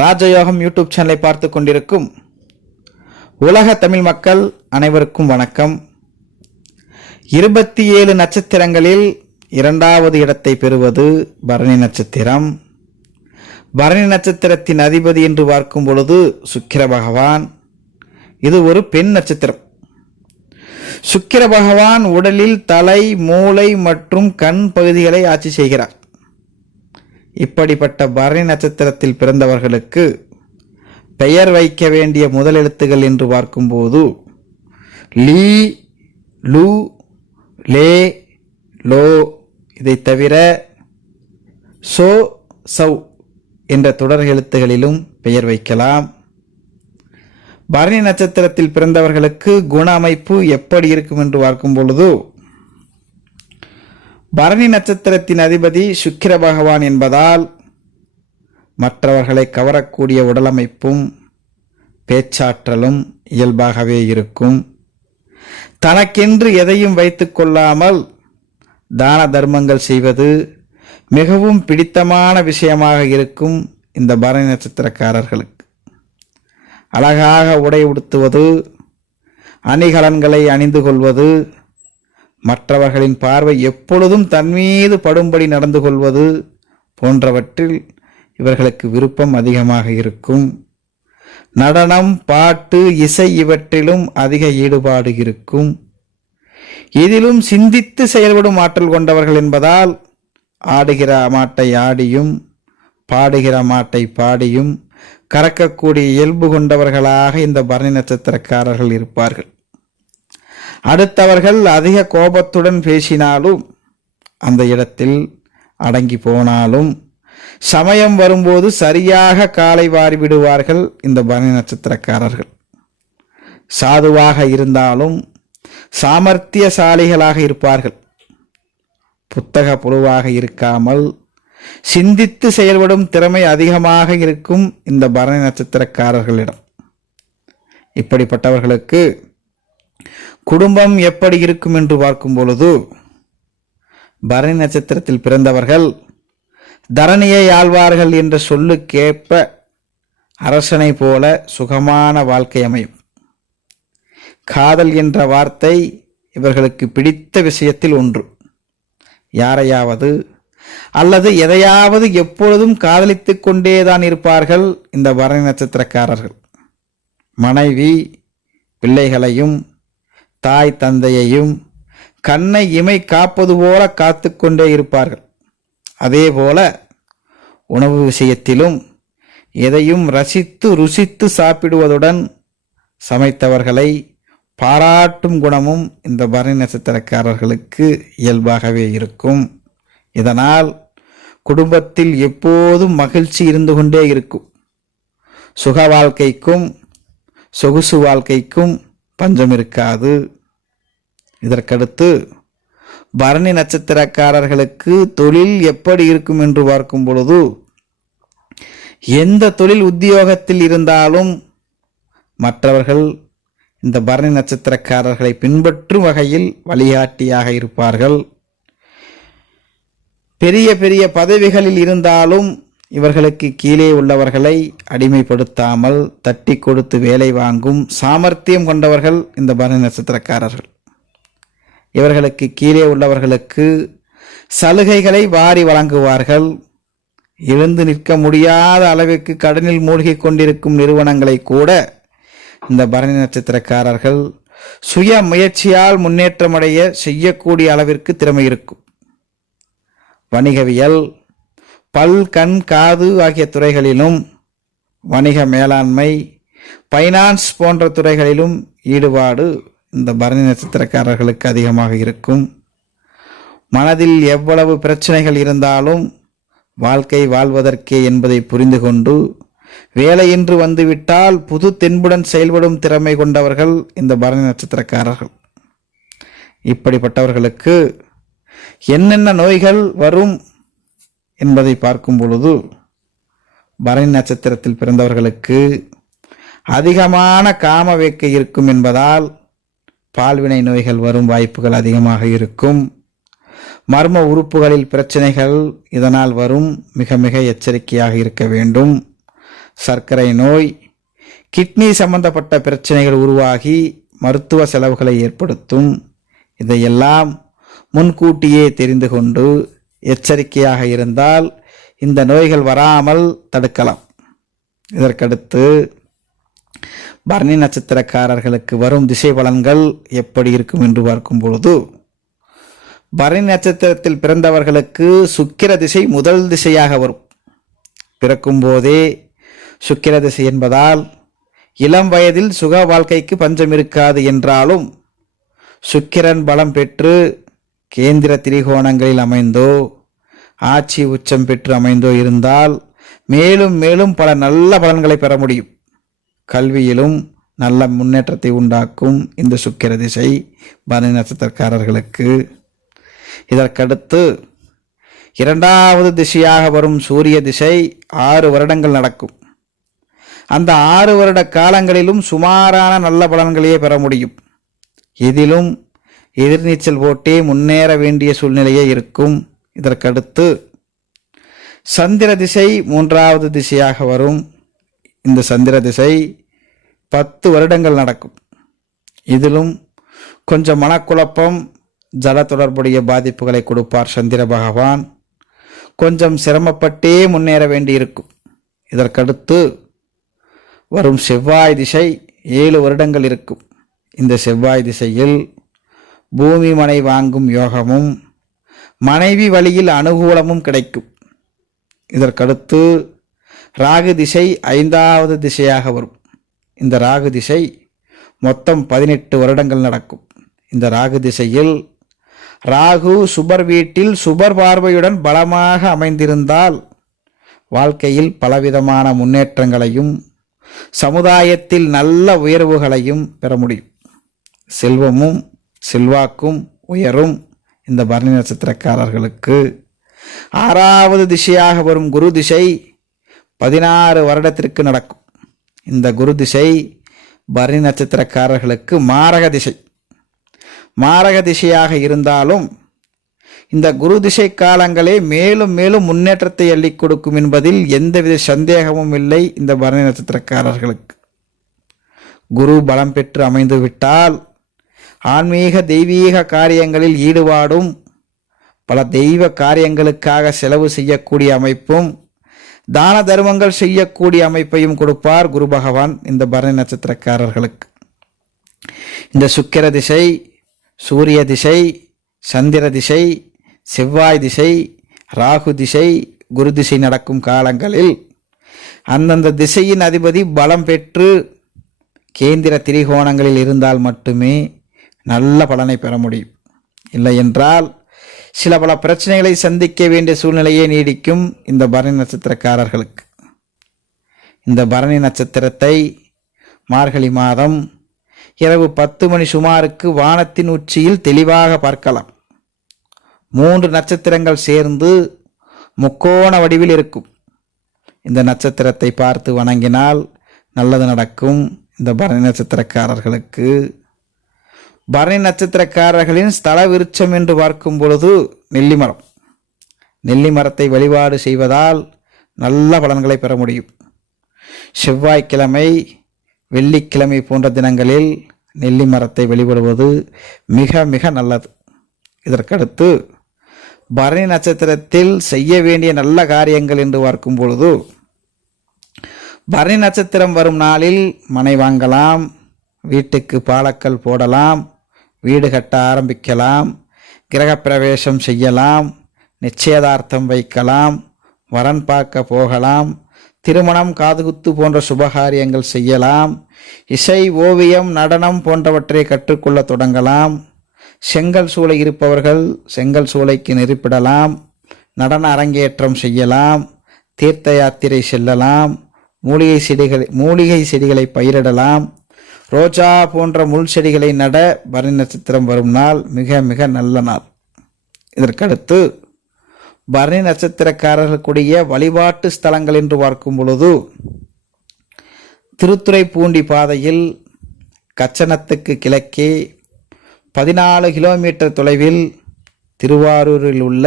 ராஜயோகம் யூடியூப் சேனலை பார்த்து கொண்டிருக்கும் உலக தமிழ் மக்கள் அனைவருக்கும் வணக்கம். இருபத்தி ஏழு நட்சத்திரங்களில் இரண்டாவது இடத்தை பெறுவது பரணி நட்சத்திரம். பரணி நட்சத்திரத்தின் அதிபதி என்று பார்க்கும் பொழுது சுக்கிர பகவான். இது ஒரு பெண் நட்சத்திரம். சுக்கிர பகவான் உடலில் தலை மூளை மற்றும் கண் பகுதிகளை ஆட்சி செய்கிறார். இப்படிப்பட்ட பரணி நட்சத்திரத்தில் பிறந்தவர்களுக்கு பெயர் வைக்க வேண்டிய முதல் எழுத்துகள் என்று பார்க்கும்போது லீ லு லே லோ இதை தவிர சோ சௌ என்ற தொடர் எழுத்துகளிலும் பெயர் வைக்கலாம். பரணி நட்சத்திரத்தில் பிறந்தவர்களுக்கு குண அமைப்பு எப்படி இருக்கும் என்று பார்க்கும் பொழுது பரணி நட்சத்திரத்தின் அதிபதி சுக்கிர பகவான் என்பதால் மற்றவர்களை கவரக்கூடிய உடலமைப்பும் பேச்சாற்றலும் இயல்பாகவே இருக்கும். தனக்கென்று எதையும் வைத்து கொள்ளாமல் தான தர்மங்கள் செய்வது மிகவும் பிடித்தமான விஷயமாக இருக்கும் இந்த பரணி நட்சத்திரக்காரர்களுக்கு. அழகாக உடை உடுத்துவது அணிகலன்களை அணிந்து கொள்வது மற்றவர்களின் பார்வை எப்பொழுதும் தன்மீது படும்படி நடந்து கொள்வது போன்றவற்றில் இவர்களுக்கு விருப்பம் அதிகமாக இருக்கும். நடனம் பாட்டு இசை இவற்றிலும் அதிக ஈடுபாடு இருக்கும். இதிலும் சிந்தித்து செயல்படும் ஆற்றல் கொண்டவர்கள் என்பதால் ஆடுகிற மாட்டை ஆடியும் பாடுகிற மாட்டை பாடியும் கறக்கக்கூடிய இயல்பு கொண்டவர்களாக இந்த பரணி நட்சத்திரக்காரர்கள் இருப்பார்கள். அடுத்தவர்கள் அதிக கோபத்துடன் பேசினாலும் அந்த இடத்தில் அடங்கி போனாலும் சமயம் வரும்போது சரியாக காலை வாரி விடுவார்கள் இந்த பரணி நட்சத்திரக்காரர்கள். சாதுவாக இருந்தாலும் சாமர்த்தியசாலிகளாக இருப்பார்கள். புத்தக புழுவாக இருக்காமல் சிந்தித்து செயல்படும் திறமை அதிகமாக இருக்கும் இந்த பரணி நட்சத்திரக்காரர்களிடம். இப்படிப்பட்டவர்களுக்கு குடும்பம் எப்படி இருக்கும் என்று பார்க்கும் பொழுது பரணி நட்சத்திரத்தில் பிறந்தவர்கள் தரணியை ஆழ்வார்கள் என்ற சொல்லுக்கேற்ப அரசனை போல சுகமான வாழ்க்கை அமையும். காதல் என்ற வார்த்தை இவர்களுக்கு பிடித்த விஷயத்தில் ஒன்று. யாரையாவது அல்லது எதையாவது எப்பொழுதும் காதலித்து கொண்டேதான் இருப்பார்கள் இந்த பரணி நட்சத்திரக்காரர்கள். மனைவி பிள்ளைகளையும் தாய் தந்தையையும் கண்ணை இமை காப்பது போல காத்து கொண்டே இருப்பார்கள். அதேபோல உணவு விஷயத்திலும் எதையும் ரசித்து ருசித்து சாப்பிடுவதுடன் சமைத்தவர்களை பாராட்டும் குணமும் இந்த பரணி நட்சத்திரக்காரர்களுக்கு இயல்பாகவே இருக்கும். இதனால் குடும்பத்தில் எப்போதும் மகிழ்ச்சி இருந்து கொண்டே இருக்கும். சுக வாழ்க்கைக்கும் சொகுசு வாழ்க்கைக்கும் பஞ்சம் இருக்காது. இதற்கடுத்து பரணி நட்சத்திரக்காரர்களுக்கு தொழில் எப்படி இருக்கும் என்று பார்க்கும் பொழுது எந்த தொழில் உத்தியோகத்தில் இருந்தாலும் மற்றவர்கள் இந்த பரணி நட்சத்திரக்காரர்களை பின்பற்றும் வகையில் வழிகாட்டியாக இருப்பார்கள். பெரிய பெரிய பதவிகளில் இருந்தாலும் இவர்களுக்கு கீழே உள்ளவர்களை அடிமைப்படுத்தாமல் தட்டி கொடுத்து வேலை வாங்கும் சாமர்த்தியம் கொண்டவர்கள் இந்த பரணி நட்சத்திரக்காரர்கள். இவர்களுக்கு கீழே உள்ளவர்களுக்கு சலுகைகளை வாரி வழங்குவார்கள். எழுந்து நிற்க முடியாத அளவிற்கு கடனில் மூழ்கிக் கொண்டிருக்கும் நிறுவனங்களை கூட இந்த பரணி நட்சத்திரக்காரர்கள் சுய முயற்சியால் முன்னேற்றமடைய செய்யக்கூடிய அளவிற்கு திறமை இருக்கும். வணிகவியல் பல் கண் காது ஆகிய துறைகளிலும் வணிக மேலாண்மை ஃபைனான்ஸ் போன்ற துறைகளிலும் ஈடுபாடு இந்த பரணி நட்சத்திரக்காரர்களுக்கு அதிகமாக இருக்கும். மனதில் எவ்வளவு பிரச்சனைகள் இருந்தாலும் வாழ்க்கை வாழ்வதற்கே என்பதை புரிந்து கொண்டு வேலையின்று வந்துவிட்டால் புது தென்புடன் செயல்படும் திறமை கொண்டவர்கள் இந்த பரணி நட்சத்திரக்காரர்கள். இப்படிப்பட்டவர்களுக்கு என்னென்ன நோய்கள் வரும் என்பதை பார்க்கும் பொழுது பரணி நட்சத்திரத்தில் பிறந்தவர்களுக்கு அதிகமான காம வேக்கை இருக்கும் என்பதால் பால்வினை நோய்கள் வரும் வாய்ப்புகள் அதிகமாக இருக்கும். மர்ம உறுப்புகளில் பிரச்சனைகள் இதனால் வரும். மிக மிக எச்சரிக்கையாக இருக்க வேண்டும். சர்க்கரை நோய் கிட்னி சம்பந்தப்பட்ட பிரச்சனைகள் உருவாகி மருத்துவ செலவுகளை ஏற்படுத்தும். இதையெல்லாம் முன்கூட்டியே தெரிந்து கொண்டு எச்சரிக்கையாக இருந்தால் இந்த நோய்கள் வராமல் தடுக்கலாம். இதற்கடுத்து பரணி நட்சத்திரக்காரர்களுக்கு வரும் திசை பலன்கள் எப்படி இருக்கும் என்று பார்க்கும் பொழுது பரணி நட்சத்திரத்தில் பிறந்தவர்களுக்கு சுக்கிர திசை முதல் திசையாக வரும். பிறக்கும் போதே சுக்கிர திசை என்பதால் இளம் வயதில் சுக வாழ்க்கைக்கு பஞ்சம் இருக்காது என்றாலும் சுக்கிரன் பலம் பெற்று கேந்திர திரிகோணங்களில் அமைந்தோ ஆட்சி உச்சம் பெற்று அமைந்தோ இருந்தால் மேலும் மேலும் பல நல்ல பலன்களை பெற முடியும். கல்வியிலும் நல்ல முன்னேற்றத்தை உண்டாக்கும் இந்த சுக்கிர திசை பரணி நட்சத்திரக்காரர்களுக்கு. இதற்கடுத்து இரண்டாவது திசையாக வரும் சூரிய திசை ஆறு வருடங்கள் நடக்கும். அந்த ஆறு வருட காலங்களிலும் சுமாரான நல்ல பலன்களையே பெற முடியும். இதிலும் எதிர்நீச்சல் போட்டே முன்னேற வேண்டிய சூழ்நிலையே இருக்கும். இதற்கடுத்து சந்திர திசை மூன்றாவது திசையாக வரும். இந்த சந்திர திசை பத்து வருடங்கள் நடக்கும். இதிலும் கொஞ்சம் மனக்குழப்பம் ஜல தொடர்புடைய பாதிப்புகளை கொடுப்பார் சந்திர பகவான். கொஞ்சம் சிரமப்பட்டே முன்னேற வேண்டியிருக்கும். இதற்கடுத்து வரும் செவ்வாய் திசை ஏழு வருடங்கள் இருக்கும். இந்த செவ்வாய் திசையில் பூமி மனை வாங்கும் யோகமும் மனைவி வழியில் அனுகூலமும் கிடைக்கும். இதற்கடுத்து ராகு திசை ஐந்தாவது திசையாக வரும். இந்த ராகு திசை மொத்தம் பதினெட்டு வருடங்கள் நடக்கும். இந்த ராகு திசையில் ராகு சுபர் வீட்டில் சுபர் பார்வையுடன் பலமாக அமைந்திருந்தால் வாழ்க்கையில் பலவிதமான முன்னேற்றங்களையும் சமுதாயத்தில் நல்ல உயர்வுகளையும் பெற முடியும். செல்வமும் செல்வாக்கும் உயரும். இந்த பரணி நட்சத்திரக்காரர்களுக்கு ஆறாவது திசையாக வரும் குரு திசை பதினாறு வருடத்திற்கு நடக்கும். இந்த குரு திசை பரணி நட்சத்திரக்காரர்களுக்கு மாரக திசை. மாரக திசையாக இருந்தாலும் இந்த குரு திசை காலங்களே மேலும் மேலும் முன்னேற்றத்தை அள்ளிக் கொடுக்கும் என்பதில் எந்தவித சந்தேகமும் இல்லை இந்த பரணி நட்சத்திரக்காரர்களுக்கு. குரு பலம் பெற்று அமைந்து விட்டால் ஆன்மீக தெய்வீக காரியங்களில் ஈடுபாடும் பல தெய்வ காரியங்களுக்காக செலவு செய்யக்கூடிய அமைப்பும் தான தர்மங்கள் செய்யக்கூடிய அமைப்பையும் கொடுப்பார் குரு பகவான் இந்த பரணி நட்சத்திரக்காரர்களுக்கு. இந்த சுக்கிர திசை சூரிய திசை சந்திர திசை செவ்வாய் திசை ராகு திசை குரு திசை நடக்கும் காலங்களில் அந்தந்த திசையின் அதிபதி பலம் பெற்று கேந்திர திரிகோணங்களில் இருந்தால் மட்டுமே நல்ல பலனை பெற முடியும். இல்லை என்றால் சில பல பிரச்சனைகளை சந்திக்க வேண்டிய சூழ்நிலையே நீடிக்கும் இந்த பரணி நட்சத்திரக்காரர்களுக்கு. இந்த பரணி நட்சத்திரத்தை மார்கழி மாதம் இரவு பத்து மணி சுமாருக்கு வானத்தின் உச்சியில் தெளிவாக பார்க்கலாம். மூன்று நட்சத்திரங்கள் சேர்ந்து முக்கோண வடிவில் இருக்கும். இந்த நட்சத்திரத்தை பார்த்து வணங்கினால் நல்லது நடக்கும். இந்த பரணி நட்சத்திரக்காரர்களுக்கு பரணி நட்சத்திரக்காரர்களின் ஸ்தல விருட்சம் என்று பார்க்கும் பொழுது நெல்லிமரம். நெல்லி மரத்தை வழிபாடு செய்வதால் நல்ல பலன்களை பெற முடியும். செவ்வாய்க்கிழமை வெள்ளிக்கிழமை போன்ற தினங்களில் நெல்லி மரத்தை வழிபடுவது மிக மிக நல்லது. இதற்கடுத்து பரணி நட்சத்திரத்தில் செய்ய வேண்டிய நல்ல காரியங்கள் என்று பார்க்கும் பொழுது பரணி நட்சத்திரம் வரும் நாளில் மனை வாங்கலாம் வீட்டுக்கு பாலக்கல் போடலாம் வீடு கட்ட ஆரம்பிக்கலாம் கிரகப்பிரவேசம் செய்யலாம் நிச்சயதார்த்தம் வைக்கலாம் வரன் பார்க்க போகலாம் திருமணம் காதுகுத்து போன்ற சுபகாரியங்கள் செய்யலாம் இசை ஓவியம் நடனம் போன்றவற்றை கற்றுக்கொள்ள தொடங்கலாம் செங்கல் சூளை இருப்பவர்கள் செங்கல் சூளைக்கு நெருப்பிடலாம் நடன அரங்கேற்றம் செய்யலாம் தீர்த்த யாத்திரை செல்லலாம் மூலிகை செடிகளை மூலிகை செடிகளை பயிரிடலாம் ரோஜா போன்ற முள் செடிகளை நட பரணி நட்சத்திரம் வரும் நாள் மிக மிக நல்ல நாள். இதற்கடுத்து பரணி நட்சத்திரக்காரர்களுக்குடைய வழிபாட்டு ஸ்தலங்கள் என்று பார்க்கும் பொழுது திருத்துறைப்பூண்டி பாதையில் கச்சனத்துக்கு கிழக்கே பதினாலு கிலோமீட்டர் தொலைவில் திருவாரூரில் உள்ள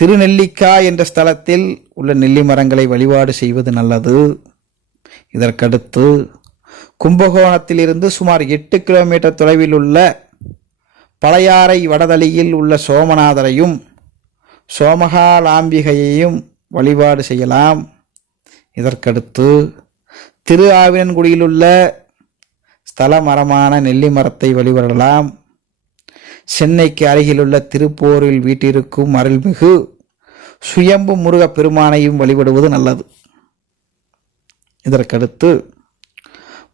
திருநெல்லிக்காய் என்ற ஸ்தலத்தில் உள்ள நெல்லி மரங்களை வழிபாடு செய்வது நல்லது. இதற்கடுத்து கும்பகோணத்திலிருந்து சுமார் எட்டு கிலோமீட்டர் தொலைவில் உள்ள பழையாறை வடதளியில் உள்ள சோமநாதரையும் சோமகாலாம்பிகையையும் வழிபாடு செய்யலாம். இதற்கடுத்து திரு ஆவினன்குடியில் உள்ள ஸ்தல மரமான நெல்லி மரத்தை வழிபடலாம். சென்னைக்கு அருகிலுள்ள திருப்போரில் வீட்டிருக்கும் அருள்மிகு சுயம்பு முருகப் பெருமானையும் வழிபடுவது நல்லது. இதற்கடுத்து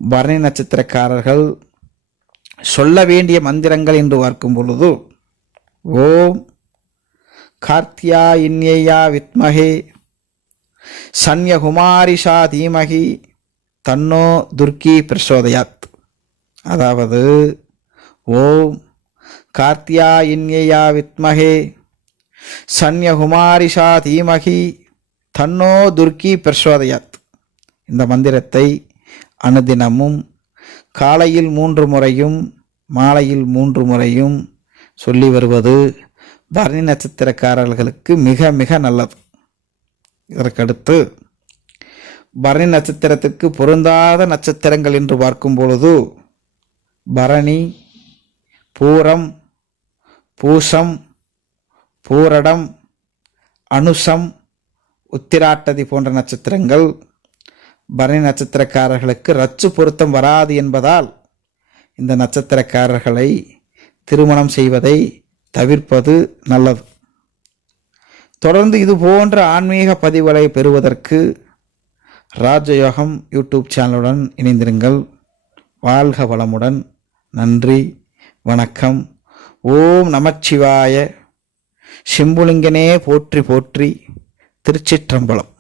பரணி நட்சத்திரக்காரர்கள் சொல்ல வேண்டிய மந்திரங்கள் என்று பார்க்கும் பொழுது ஓம் கார்த்தியா இன்யையா வித்மகே சன்யகுமாரிஷா தீமகி தன்னோ துர்க்கி பிரசோதயாத். அதாவது ஓம் கார்த்தியா இன்யா வித்மகே சன்யகுமாரிஷா தீமகி தன்னோ துர்க்கி பிரசோதயாத். இந்த மந்திரத்தை அனுதினமும் காலையில் மூன்று முறையும் மாலையில் மூன்று முறையும் சொல்லி வருவது பரணி நட்சத்திரக்காரர்களுக்கு மிக மிக நல்லது. இதற்கடுத்து பரணி நட்சத்திரத்திற்கு பொருந்தாத நட்சத்திரங்கள் என்று பார்க்கும் பொழுது பரணி பூரம் பூசம் பூரடம் அனுசம் உத்திராட்டதி போன்ற நட்சத்திரங்கள் பரணி நட்சத்திரக்காரர்களுக்கு ரச்சு பொருத்தம் வராது என்பதால் இந்த நட்சத்திரக்காரர்களை திருமணம் செய்வதை தவிர்ப்பது நல்லது. தொடர்ந்து இது போன்ற ஆன்மீக பதிவுகளை பெறுவதற்கு ராஜயோகம் யூடியூப் சேனலுடன் இணைந்திருங்கள். வாழ்க வளமுடன். நன்றி. வணக்கம். ஓம் நமச்சிவாய. சிம்புலிங்கனே போற்றி போற்றி. திருச்சிற்றம்பலம்.